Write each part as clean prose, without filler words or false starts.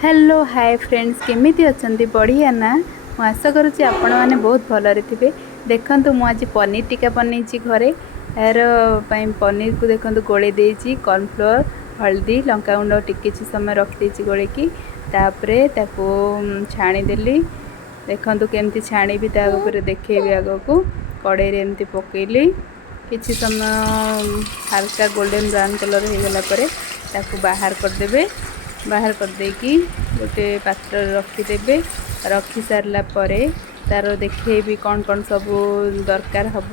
Hello hi friends केमिति अछंती बढ़िया ना। मु आशा करुँच आपण मैंने बहुत भलरे थे। देखु मु आज पनीर टिक्का बनई घरे। यार पनीर को देखो गोले देती कॉर्नफ्लोर हल्दी लंका गुंड टिके समय रखीदे गोलेकी छाणीदेली। देखु केमती छाणी देखेबी आग को कड़े एमती पकईली किसी समय हल्का गोल्डन ब्राउन कलर हो गला बाहर करदे। बाहर कर देकी गोटे पात्र रखीदे। रखी सारला परे तार देखेबी कौन कौन सब दरकार हम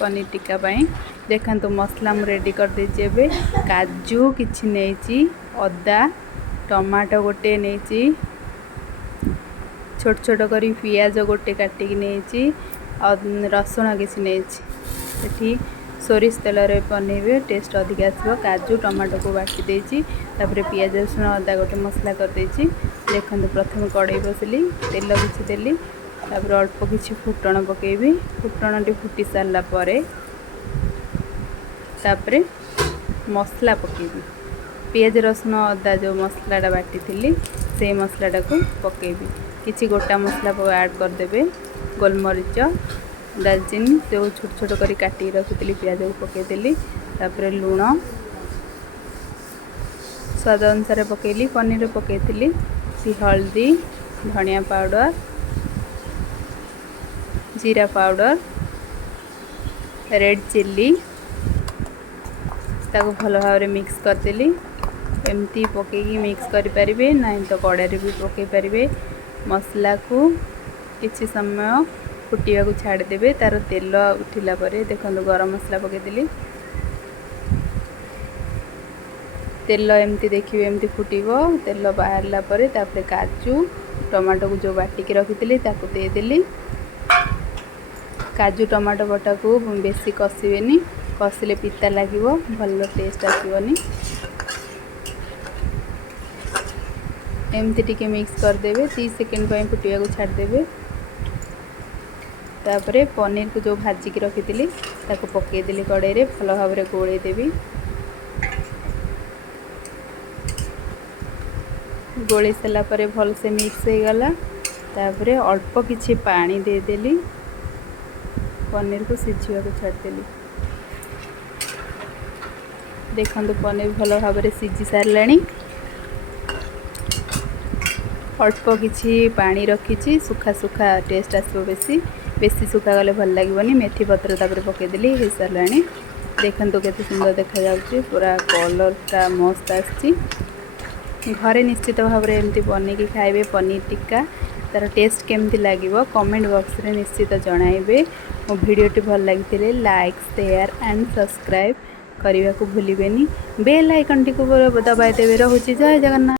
पनीर टिक्का पाई। देखो मसला मु रेडी कर देबे। काजू किछि नेची अदा टमाटो गोटे नेची छोट छोट करी पियाज गोटे काटिक नेची रसुण किछि नेची। सोरिष तेल बनइबे टेस्ट अधिक आसो। काजू टमाटो को बाटी देची तापर पियाज रसुण अदा गोटे मसला कर देची। देखो प्रथम कड़ई बसली तेल किछि देली तापर अल्प किछि फुटण पकेबी। फुटण फुटी सारला परे तापर मसला पकेबी। पियाज रसुण अदा जो मसलाटा बाटी थी से मसलाटा को पकेबी। किछि गोटा मसला ऐड करदेबे गोलमरीच दालचीनी जो छोट छोट करी काटी रखी पियाज को पकईदेली। तापर लुण स्वाद अनुसार पकईली। पनीर पकईली हल्दी धनिया पाउडर जीरा पाउडर रेड चिल्ली ताको भल भाव मिक्स करदेली। एमती पकईकी मिक्स करें ना तो कड़े भी पकई पारे। मसला को किछि समय फुटिया को छाड़देवे। तार तेल उठिला परे देखो गरम मसला पकईदेली। तेल एमती देखिए एमती फुटिबो तेल बाहरला परे तापर काजू टमाटो को जो बाटिक रखी ताको देदेली। काजू टमाटो बटा को बेसी कषिबेनी कषिले पिता लगे भल टेस्ट आसबनी। एमती टिके मिक्स करदेवे 30 सेकेंड फुटिया को छाड़देवे। तापर पनीर को जो भाजिक रखी ताको पकईदेली कड़े भल भाव गोले देवी। गोले सारा पर भल से मिक्स हो गला। तापर अल्प किछि पानी देदेली पनीर को सिझा को छाड़देली। देखो पनीर भल भाव सिझी सारे। अल्प किछि पानी रखी सुखा सुखा टेस्ट आसो। बेसी बेसी सुखा गले भल लगे। मेथी पत्र तापर पकईदेली हो सारा। देखो केते सुंदर देखा जाउछि पूरा कलरटा मस्त आछि। घरे निश्चित भाव में एमती बनईकी खाइबे पनीर टिक्का। तार टेस्ट केमती लगे कमेंट बॉक्स रे निश्चित जणाइबे। मो वीडियोटी भल लगी लाइक शेयर एंड सब्सक्राइब करने को भूलिबेनी। बेल आइकन टी को दबाई देवे। रहुछि जय जगन्नाथ।